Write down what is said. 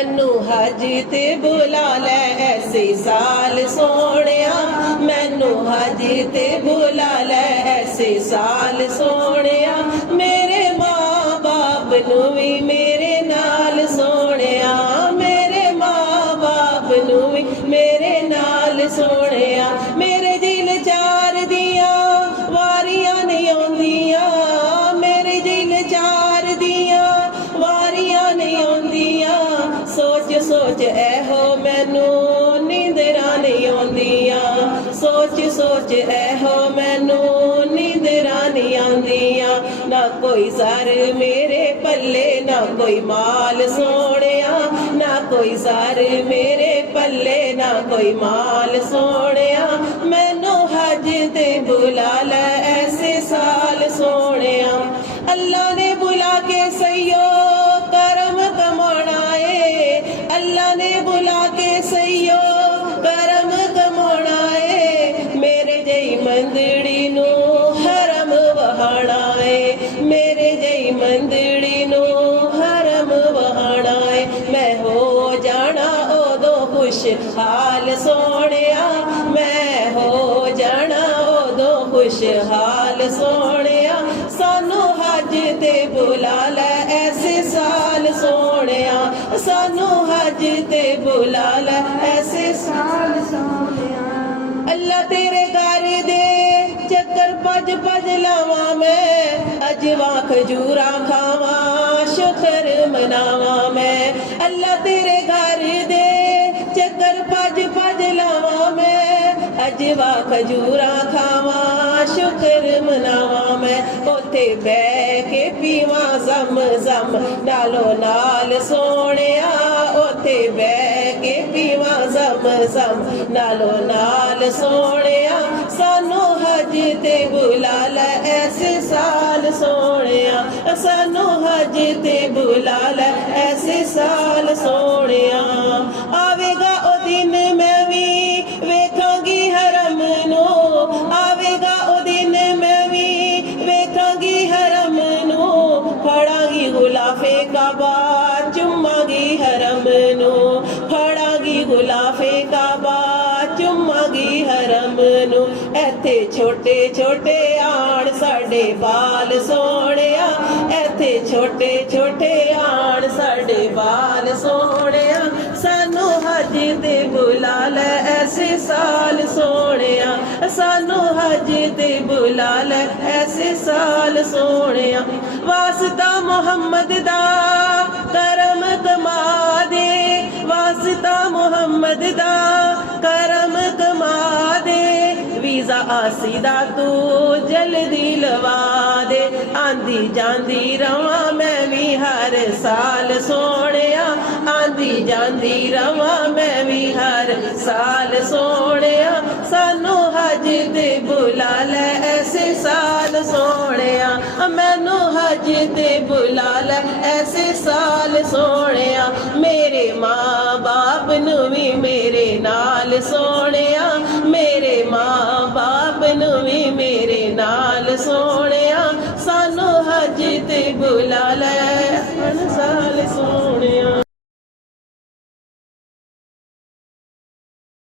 मैनू हज ते बुला लै ऐसे साल सोहणिया, मैनू हज ते बुला लै ऐसे साल सोहणिया। मेरे माँ बाप नू भी मेरे नाल सोहणिया, मेरे माँ बाप नू भी मेरे नाल सोहणिया। मेरे दिल चार दियां वारियां नहीं आउंदियां, मेरे दिल चार दियां वारियां नहीं आउंदियां। सोच सोच ऐहो मैनू नींदरां नहीं आउंदियां, सोच सोच ऐहो मैनू नींदरां नहीं आउंदियां। ना कोई सर मेरे पल्ले ना कोई माल सोहणिया, ना कोई सर मेरे पल्ले ना कोई माल सोहणिया। मैनू हज ते बुला लै ऐसे साल सोहणिया। अल्लाह ने बुला के सैयो करम कमाना है, अल्लाह ने बुला के सैयो करम कमाना है। मेरे जई मंदड़ी नू हरम वहाना है, मेरे जई मंदड़ी नू हरम वहाना है। मैं हो जाना ओदो खुशहाल सोहणिया, मैं हो जाना ओदो खुशहाल सोहणिया। सानू हज ते बुला लै ऐसे साल सोहणिया, सानू हज ते बुला लै ऐसे साल सोहणिया। अल्लाह तेरे घर दे चक्कर पज पज लावा मैं, अजवा खजूरा खावा शुक्र मनावा मैं। अल्लाह तेरे घर दे चक्कर पज पज लावा मैं, अजवा खजूरा खावा शुक्र मनावा मैं। ओथे बह के पीवा जम जम नालो नाल सोहणिया, ओथे बह के पीवा जम जम नालो नाल सोहणिया। सानू हज ते बुला लै ऐसे साल सोहणिया, सानू हज ते बुला लै ऐसे साल सोहणिया। आवेगा ओ दिन मैं भी वेखांगी हरम नू, आवेगा ओ दिन मैं भी वेखांगी हरम नू। फड़ांगी गुलाफे काबा चुम्मांगी हरम नू, फड़ांगी गुलाफे काबा चुम्मांगी हरम नू। ऐथे छोटे छोटे आण साडे बाल सोहणिया, ऐथे छोटे छोटे आण साडे बाल सोहणिया। सानू हज ते बुला लै ऐसे साल सोहणिया, सानू हज ते बुला लै ऐसे साल सोहणिया। वास्ता मुहम्मद दा करम कमा दे, वास्ता मुहम्मद दा करम कमा दे। वीजा आसी दा तू जल्दी लवा दे, आंदी जांदी रवां मैं भी हर साल सोहणिया, आंदी जांदी रवां मैं भी हर साल सोहणिया। सानू हज ते बुला लै ऐसे साल सोहणिया, मैनू हज ते बुला लै ऐसे साल सोहणिया। मेरे माँ बाप नू भी मेरे नाल सोहणिया, मेरे माँ बाप नू भी मेरे नाल सोहणिया।